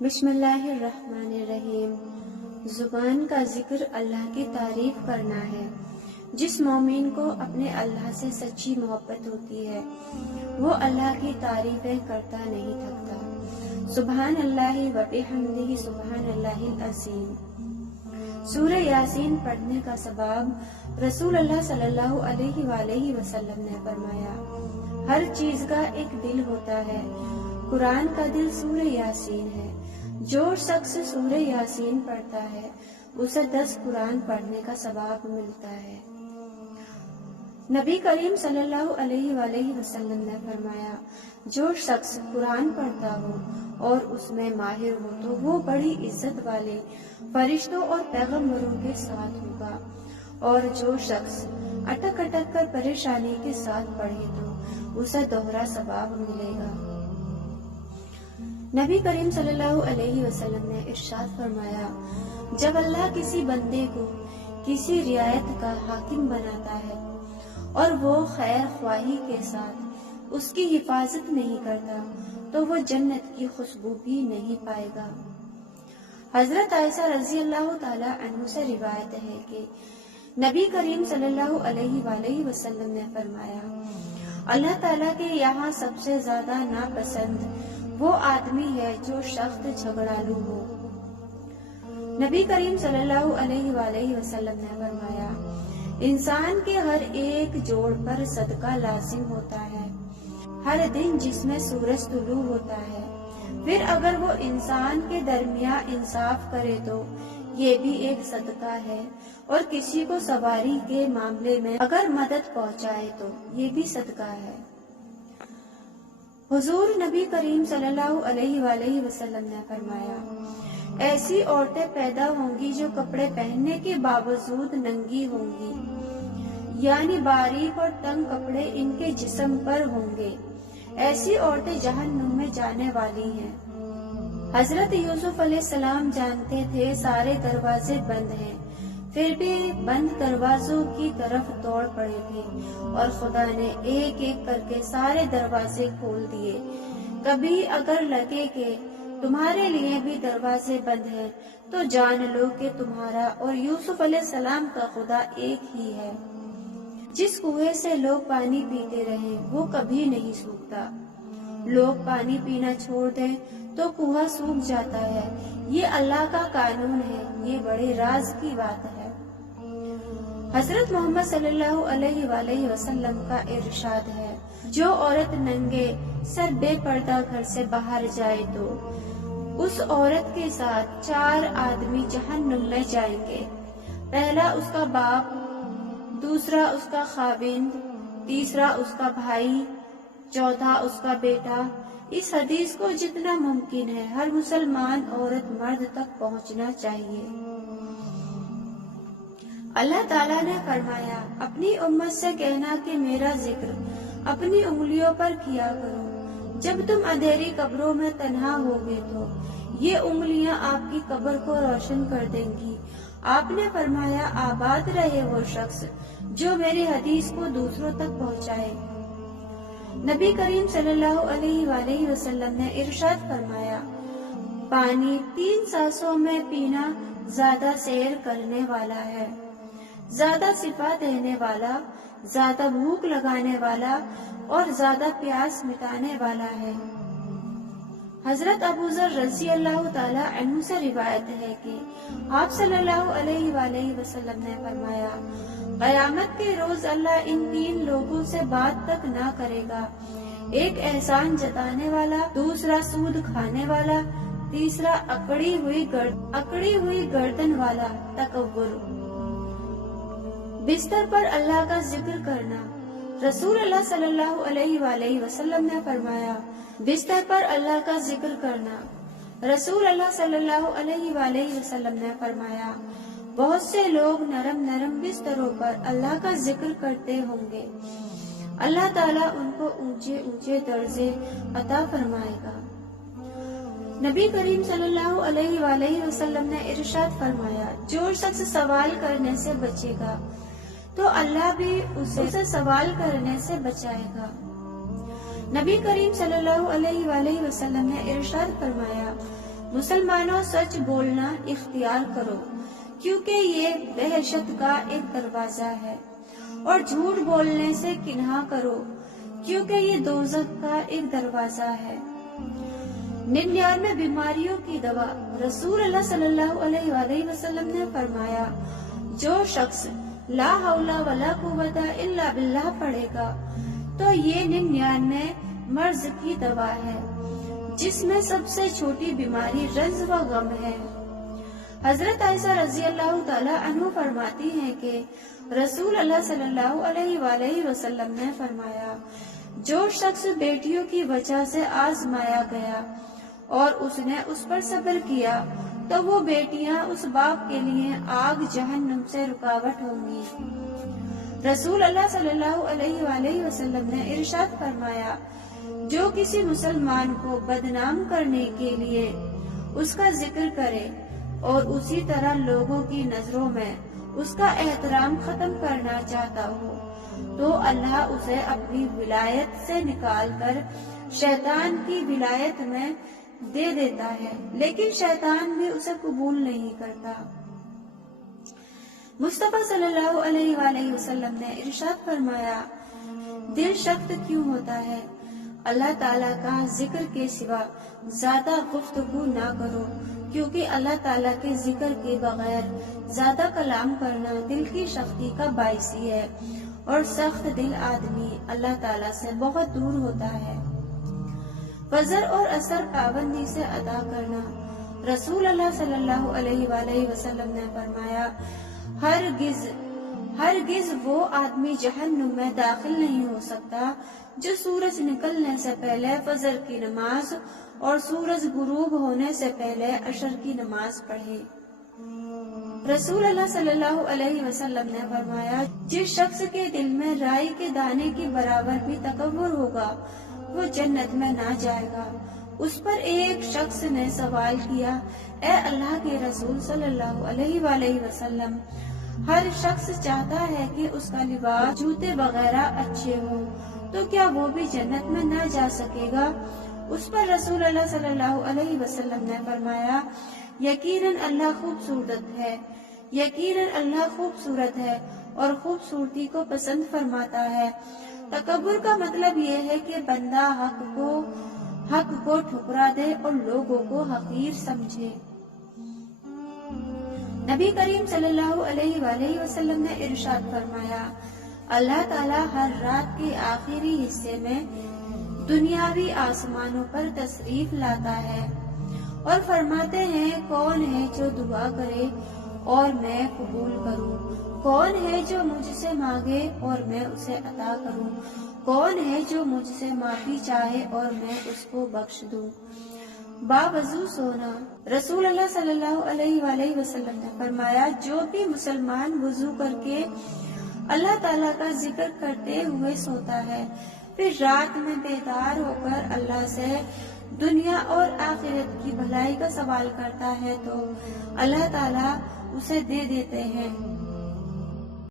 بسم اللہ الرحمن الرحیم۔ زبان کا ذکر اللہ کی تعریف کرنا ہے۔ جس مومن کو اپنے اللہ سے سچی محبت ہوتی ہے وہ اللہ کی تعریفیں کرتا نہیں تھکتا۔ سبحان اللہ و بحمدہ سبحان اللہ العظیم۔ سورہ یاسین پڑھنے کا ثواب رسول اللہ صلی اللہ علیہ وآلہ وسلم نے فرمایا، ہر چیز کا ایک دل ہوتا ہے، قرآن کا دل سورہ یاسین ہے۔ جو شخص سورہ یاسین پڑھتا ہے اسے 10 قرآن پڑھنے کا ثواب ملتا ہے۔ نبی کریم صلی اللہ علیہ وآلہ وسلم نے فرمایا، جو شخص قرآن پڑھتا ہو اور اس میں ماہر ہو تو وہ بڑی عزت والے فرشتوں اور پیغمبروں کے ساتھ ہوگا، اور جو شخص اٹک اٹک کر پریشانی کے ساتھ پڑھے تو اسے دوہرا ثواب ملے گا۔ نبی کریم صلی اللہ علیہ وسلم نے ارشاد فرمایا، جب اللہ کسی بندے کو کسی رعایت کا حاکم بناتا ہے اور وہ خیر خواہی کے ساتھ اس کی حفاظت نہیں کرتا تو وہ جنت کی خوشبو بھی نہیں پائے گا۔ حضرت عائشہ رضی اللہ تعالی عنہ سے روایت ہے کہ نبی کریم صلی اللہ علیہ وآلہ وسلم نے فرمایا، اللہ تعالیٰ کے یہاں سب سے زیادہ ناپسند وہ آدمی ہے جو سخت جھگڑالو ہو۔ نبی کریم صلی اللہ علیہ وآلہ وسلم نے فرمایا، انسان کے ہر ایک جوڑ پر صدقہ لازم ہوتا ہے ہر دن جس میں سورج طلوع ہوتا ہے، پھر اگر وہ انسان کے درمیان انصاف کرے تو یہ بھی ایک صدقہ ہے، اور کسی کو سواری کے معاملے میں اگر مدد پہنچائے تو یہ بھی صدقہ ہے۔ حضور نبی کریم صلی اللہ علیہ وآلہ وسلم نے فرمایا، ایسی عورتیں پیدا ہوں گی جو کپڑے پہننے کے باوجود ننگی ہوں گی، یعنی باریک اور تنگ کپڑے ان کے جسم پر ہوں گے، ایسی عورتیں جہنم میں جانے والی ہیں۔ حضرت یوسف علیہ السلام جانتے تھے سارے دروازے بند ہیں، پھر بھی بند دروازوں کی طرف دوڑ پڑے تھے اور خدا نے ایک ایک کر کے سارے دروازے کھول دیے۔ کبھی اگر لگے کہ تمہارے لیے بھی دروازے بند ہیں تو جان لو کہ تمہارا اور یوسف علیہ السلام کا خدا ایک ہی ہے۔ جس کنویں سے لوگ پانی پیتے رہے وہ کبھی نہیں سوکھتا، لوگ پانی پینا چھوڑ دیں تو کنواں سوکھ جاتا ہے، یہ اللہ کا قانون ہے، یہ بڑے راز کی بات ہے۔ حضرت محمد صلی اللہ علیہ وآلہ وسلم کا ارشاد ہے، جو عورت ننگے سر بے پردہ گھر سے باہر جائے تو اس عورت کے ساتھ 4 آدمی جہنم میں جائیں گے، پہلا اس کا باپ، دوسرا اس کا خاوند، تیسرا اس کا بھائی، چوتھا اس کا بیٹا۔ اس حدیث کو جتنا ممکن ہے ہر مسلمان عورت مرد تک پہنچنا چاہیے۔ اللہ تعالیٰ نے فرمایا، اپنی امت سے کہنا کہ میرا ذکر اپنی انگلیوں پر کیا کرو، جب تم اندھیری قبروں میں تنہا ہوگے تو یہ انگلیاں آپ کی قبر کو روشن کر دیں گی۔ آپ نے فرمایا، آباد رہے وہ شخص جو میری حدیث کو دوسروں تک پہنچائے۔ نبی کریم صلی اللہ علیہ وآلہ وسلم نے ارشاد فرمایا، پانی 3 سانسوں میں پینا زیادہ سیر کرنے والا ہے، زیادہ شفا دینے والا، زیادہ بھوک لگانے والا اور زیادہ پیاس مٹانے والا ہے۔ حضرت ابو ذر رضی اللہ تعالی عنہ سے روایت ہے کہ آپ صلی اللہ علیہ وآلہ وسلم نے فرمایا، قیامت کے روز اللہ ان 3 لوگوں سے بات تک نہ کرے گا، ایک احسان جتانے والا، دوسرا سود کھانے والا، تیسرا اکڑی ہوئی گردن والا تکبر۔ بستر پر اللہ کا ذکر کرنا۔ رسول اللہ صلی اللہ علیہ وآلہ وسلم نے فرمایا، بستر پر اللہ کا ذکر کرنا۔ رسول اللہ صلی اللہ علیہ وآلہ وسلم نے فرمایا، بہت سے لوگ نرم نرم بستروں پر اللہ کا ذکر کرتے ہوں گے، اللہ تعالیٰ ان کو اونچے اونچے درجے عطا فرمائے گا۔ نبی کریم صلی اللہ علیہ وآلہ وسلم نے ارشاد فرمایا، جو شخص سوال کرنے سے بچے گا تو اللہ بھی اسے سوال کرنے سے بچائے گا۔ نبی کریم صلی اللہ علیہ وآلہ وسلم نے ارشاد فرمایا، مسلمانوں سچ بولنا اختیار کرو، کیونکہ یہ دہشت کا ایک دروازہ ہے، اور جھوٹ بولنے سے کناہ کرو، کیونکہ یہ دوزخ کا ایک دروازہ ہے۔ 99 بیماریوں کی دوا۔ رسول اللہ صلی اللہ علیہ وآلہ وسلم نے فرمایا، جو شخص لا حول ولا قوت الا باللہ پڑھے گا تو یہ 99 مرض کی دوا ہے، جس میں سب سے چھوٹی بیماری رنج و غم ہے۔ حضرت عائشہ رضی اللہ تعالی عنہ فرماتی ہیں کہ رسول اللہ صلی اللہ علیہ وآلہ وسلم نے فرمایا، جو شخص بیٹیوں کی وجہ سے آزمایا گیا اور اس نے اس پر صبر کیا تو وہ بیٹیاں اس باپ کے لیے آگ جہنم سے رکاوٹ ہوں گی۔ رسول اللہ صلی اللہ علیہ وآلہ وسلم نے ارشاد فرمایا، جو کسی مسلمان کو بدنام کرنے کے لیے اس کا ذکر کرے اور اسی طرح لوگوں کی نظروں میں اس کا احترام ختم کرنا چاہتا ہو تو اللہ اسے اپنی ولایت سے نکال کر شیطان کی ولایت میں دے دیتا ہے، لیکن شیطان بھی اسے قبول نہیں کرتا۔ مصطفیٰ صلی اللہ علیہ وآلہ وسلم نے ارشاد فرمایا، دل سخت کیوں ہوتا ہے؟ اللہ تعالیٰ کا ذکر کے سوا زیادہ گفتگو نہ کرو، کیونکہ اللہ تعالیٰ کے ذکر کے بغیر زیادہ کلام کرنا دل کی سختی کا باعث ہے، اور سخت دل آدمی اللہ تعالیٰ سے بہت دور ہوتا ہے۔ فجر اور عصر پابندی سے ادا کرنا۔ رسول اللہ صلی اللہ علیہ وآلہ وسلم نے فرمایا، ہرگز وہ آدمی جہنم میں داخل نہیں ہو سکتا جو سورج نکلنے سے پہلے فجر کی نماز اور سورج غروب ہونے سے پہلے عشر کی نماز پڑھے۔ رسول اللہ صلی اللہ علیہ وسلم نے فرمایا، جس شخص کے دل میں رائی کے دانے کے برابر بھی تکبر ہوگا وہ جنت میں نہ جائے گا۔ اس پر ایک شخص نے سوال کیا، اے اللہ کے رسول صلی اللہ علیہ وآلہ وسلم، ہر شخص چاہتا ہے کہ اس کا لباس جوتے وغیرہ اچھے ہوں، تو کیا وہ بھی جنت میں نہ جا سکے گا؟ اس پر رسول اللہ صلی اللہ علیہ وسلم نے فرمایا، یقیناً اللہ خوبصورت ہے، یقیناً اللہ خوبصورت ہے اور خوبصورتی کو پسند فرماتا ہے۔ تکبر کا مطلب یہ ہے کہ بندہ حق کو ٹھکرا دے اور لوگوں کو حقیر سمجھے۔ نبی کریم صلی اللہ علیہ وآلہ وسلم نے ارشاد فرمایا، اللہ تعالیٰ ہر رات کے آخری حصے میں دنیاوی آسمانوں پر تشریف لاتا ہے اور فرماتے ہیں، کون ہے جو دعا کرے اور میں قبول کروں؟ کون ہے جو مجھ سے مانگے اور میں اسے عطا کروں؟ کون ہے جو مجھ سے معافی چاہے اور میں اس کو بخش دوں؟ باوضو سونا۔ رسول اللہ صلی اللہ علیہ وآلہ وسلم نے فرمایا، جو بھی مسلمان وضو کر کے اللہ تعالیٰ کا ذکر کرتے ہوئے سوتا ہے، پھر رات میں بیدار ہو کر اللہ سے دنیا اور آخرت کی بھلائی کا سوال کرتا ہے تو اللہ تعالیٰ اسے دے دیتے ہیں۔